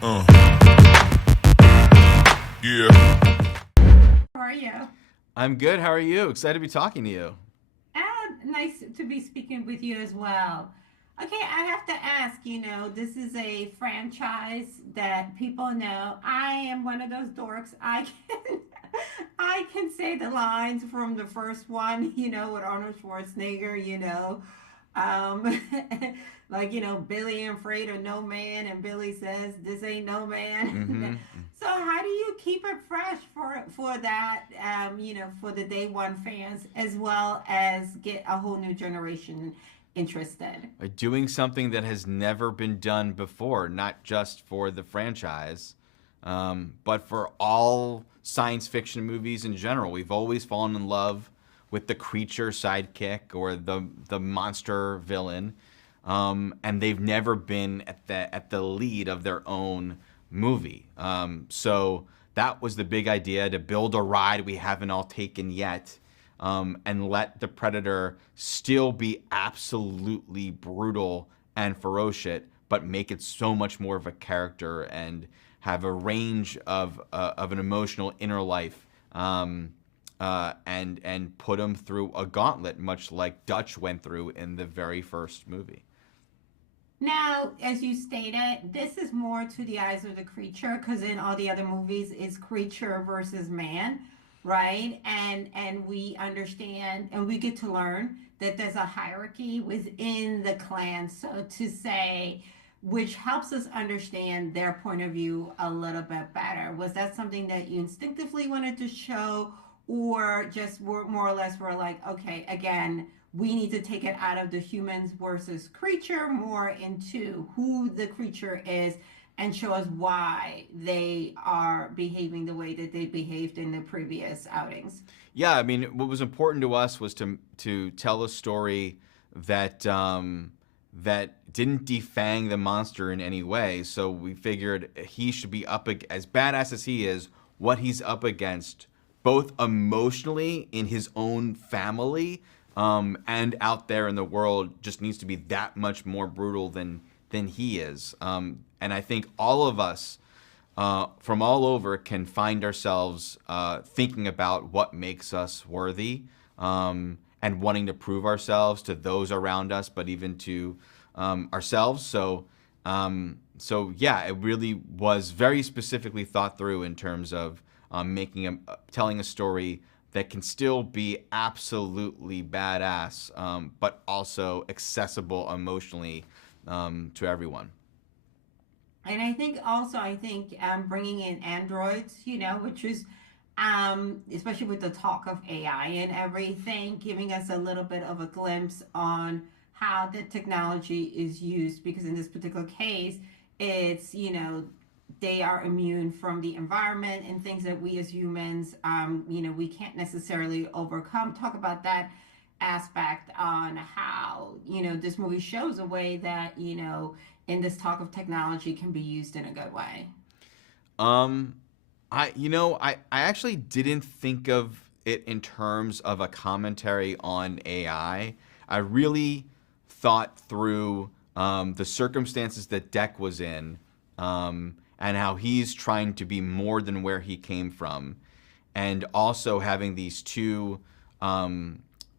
Uh, yeah. How are you? I'm good. How are you? Excited to be talking to you. And nice to be speaking with you as well. Okay, I have to ask, this is a franchise that people know. I am one of those dorks. I can say the lines from the first one, with Arnold Schwarzenegger, Um, Billy and Freight are no man, and Billy says, "This ain't no man." hmm So how do you keep it fresh for that, for the day one fans, as well as get a whole new generation interested? Doing something that has never been done before, not just for the franchise, but for all science fiction movies in general. We've always fallen in love with the creature sidekick or the monster villain, and they've never been at the lead of their own movie. So that was the big idea, to build a ride we haven't all taken yet, and let the Predator still be absolutely brutal and ferocious, but make it so much more of a character and have a range of an emotional inner life, and put him through a gauntlet, much like Dutch went through in the very first movie. Now, as you stated, this is more to the eyes of the creature because in all the other movies it's creature versus man, right? And we understand and we get to learn that there's a hierarchy within the clan, so to say, which helps us understand their point of view a little bit better. Was that something that you instinctively wanted to show, or just were more or less were like, okay, again, we need to take it out of the humans versus creature more into who the creature is and show us why they are behaving the way that they behaved in the previous outings. Yeah, I mean, what was important to us was to tell a story that that didn't defang the monster in any way. So we figured he should be as badass as he is, what he's up against, both emotionally in his own family, and out there in the world, just needs to be that much more brutal than he is. And I think all of us, from all over, can find ourselves thinking about what makes us worthy, and wanting to prove ourselves to those around us, but even to ourselves. So yeah, it really was very specifically thought through in terms of telling a story that can still be absolutely badass, but also accessible emotionally, to everyone. And I think also, bringing in androids, which is especially with the talk of AI and everything, giving us a little bit of a glimpse on how the technology is used. Because in this particular case, it's, they are immune from the environment and things that we as humans, we can't necessarily overcome. Talk about that aspect on how, this movie shows a way that, in this talk of technology can be used in a good way. Um, I actually didn't think of it in terms of a commentary on AI. I really thought through the circumstances that Deck was in, and how he's trying to be more than where he came from, and also having these two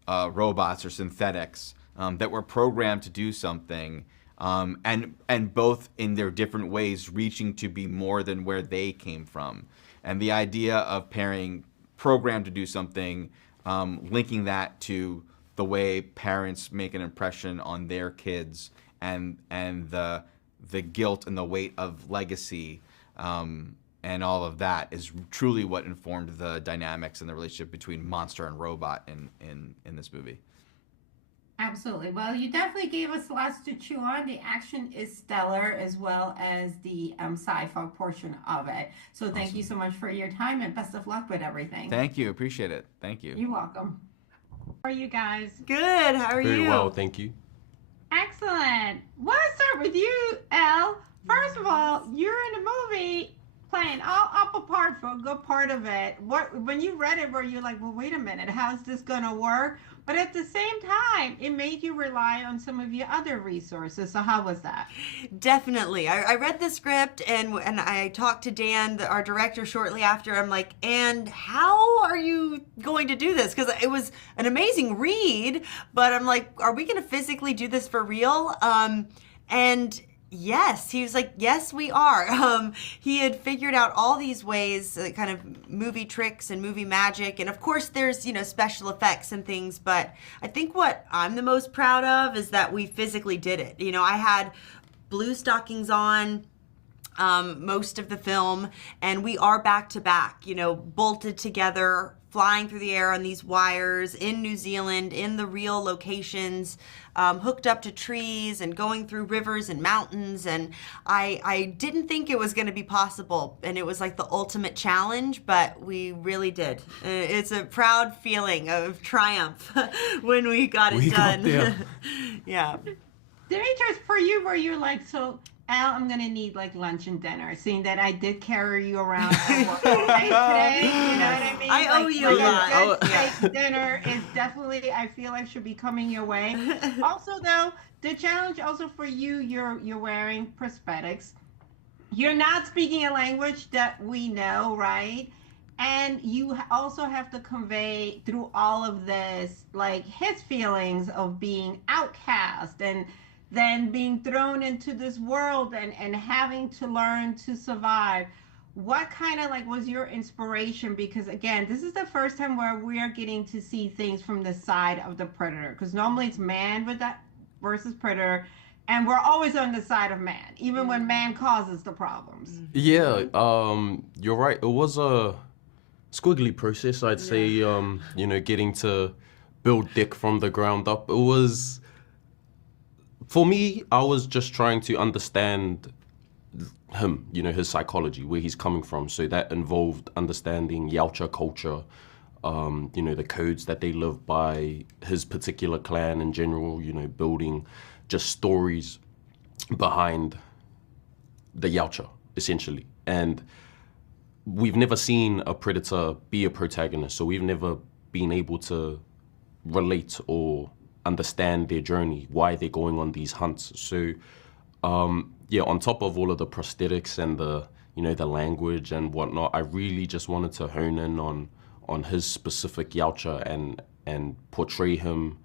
robots or synthetics, that were programmed to do something, and both in their different ways reaching to be more than where they came from. And the idea of pairing programmed to do something, linking that to the way parents make an impression on their kids, and the guilt and the weight of legacy, and all of that is truly what informed the dynamics and the relationship between monster and robot in this movie. Absolutely. Well, you definitely gave us lots to chew on. The action is stellar as well as the sci-fi portion of it. So thank you Awesome. so much for your time and best of luck with everything. Thank you. Appreciate it. Thank you. You're welcome. How are you guys? Good. How are Very well, you? thank you. Excellent. Want to start with you, Elle. First of all, you're in the movie. Playing up apart for a good part of it. What when you read it, were you like, well, wait a minute, how's this gonna work? But at the same time, it made you rely on some of your other resources. So how was that? Definitely. I read the script and I talked to Dan, our director, shortly after. I'm like, and how are you going to do this? Because it was an amazing read, but I'm like, are we going to physically do this for real? And yes, he was like, yes, we are. He had figured out all these ways, kind of movie tricks and movie magic. And of course, there's, special effects and things. But I think what I'm the most proud of is that we physically did it. I had blue stockings on most of the film, and we are back to back, bolted together, flying through the air on these wires in New Zealand, in the real locations, hooked up to trees and going through rivers and mountains. And I didn't think it was going to be possible. And it was like the ultimate challenge, but we really did. It's a proud feeling of triumph when we got it done. Yeah. Demetrius, for you, were you like, so Al, I'm gonna need like lunch and dinner, seeing that I did carry you around to work today. You know what I mean? I owe you a lot. A good steak dinner is definitely, I feel like, should be coming your way. Also, though, the challenge also for you, you're wearing prosthetics. You're not speaking a language that we know, right? And you also have to convey through all of this, like, his feelings of being outcast and then being thrown into this world and having to learn to survive. What kind of was your inspiration? Because again, this is the first time where we are getting to see things from the side of the predator, because normally it's man with that versus predator, and we're always on the side of man, even when man causes the problems. Yeah, you're right. It was a squiggly process, I'd say. Getting to build Dick from the ground up. It was, for me, I was just trying to understand him, his psychology, where he's coming from. So that involved understanding Yautja culture, the codes that they live by, his particular clan in general, building just stories behind the Yautja, essentially. And we've never seen a predator be a protagonist, so we've never been able to relate or understand their journey, why they're going on these hunts. So, on top of all of the prosthetics and the language and whatnot, I really just wanted to hone in on his specific Yautja and portray him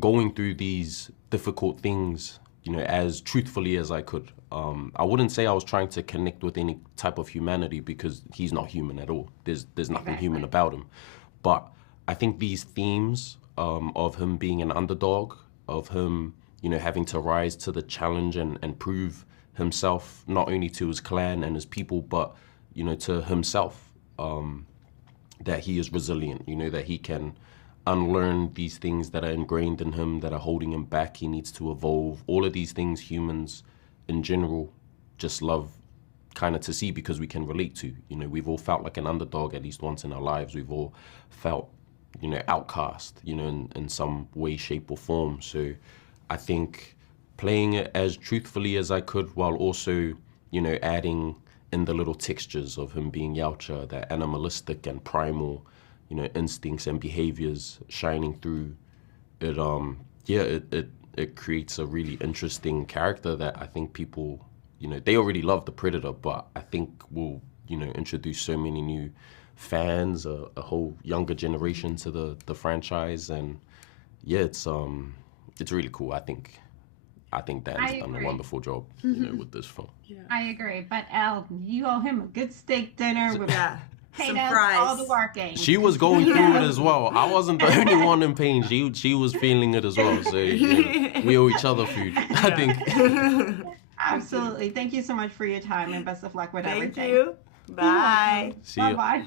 going through these difficult things, as truthfully as I could. I wouldn't say I was trying to connect with any type of humanity, because he's not human at all. There's nothing human about him. But I think these themes of him being an underdog, of him, having to rise to the challenge and prove himself, not only to his clan and his people, but, to himself, that he is resilient, that he can unlearn these things that are ingrained in him, that are holding him back. He needs to evolve. All of these things humans in general just love kind of to see, because we can relate to. We've all felt like an underdog at least once in our lives. We've all felt outcast, in some way, shape or form. So I think playing it as truthfully as I could, while also, adding in the little textures of him being Yautja, that animalistic and primal, instincts and behaviors shining through it, it creates a really interesting character that I think people, they already love the Predator, but I think will, introduce so many new fans, a whole younger generation to the franchise. And yeah, it's really cool. I think Dan's done a wonderful job, with this film. Yeah. I agree, but Al, you owe him a good steak dinner with some fries. All the working. She was going through it as well. I wasn't the only one in pain. She was feeling it as well. So we owe each other food, I think. Absolutely. Thank you so much for your time, and best of luck with everything. Thank you. Bye. See ya. Bye-bye.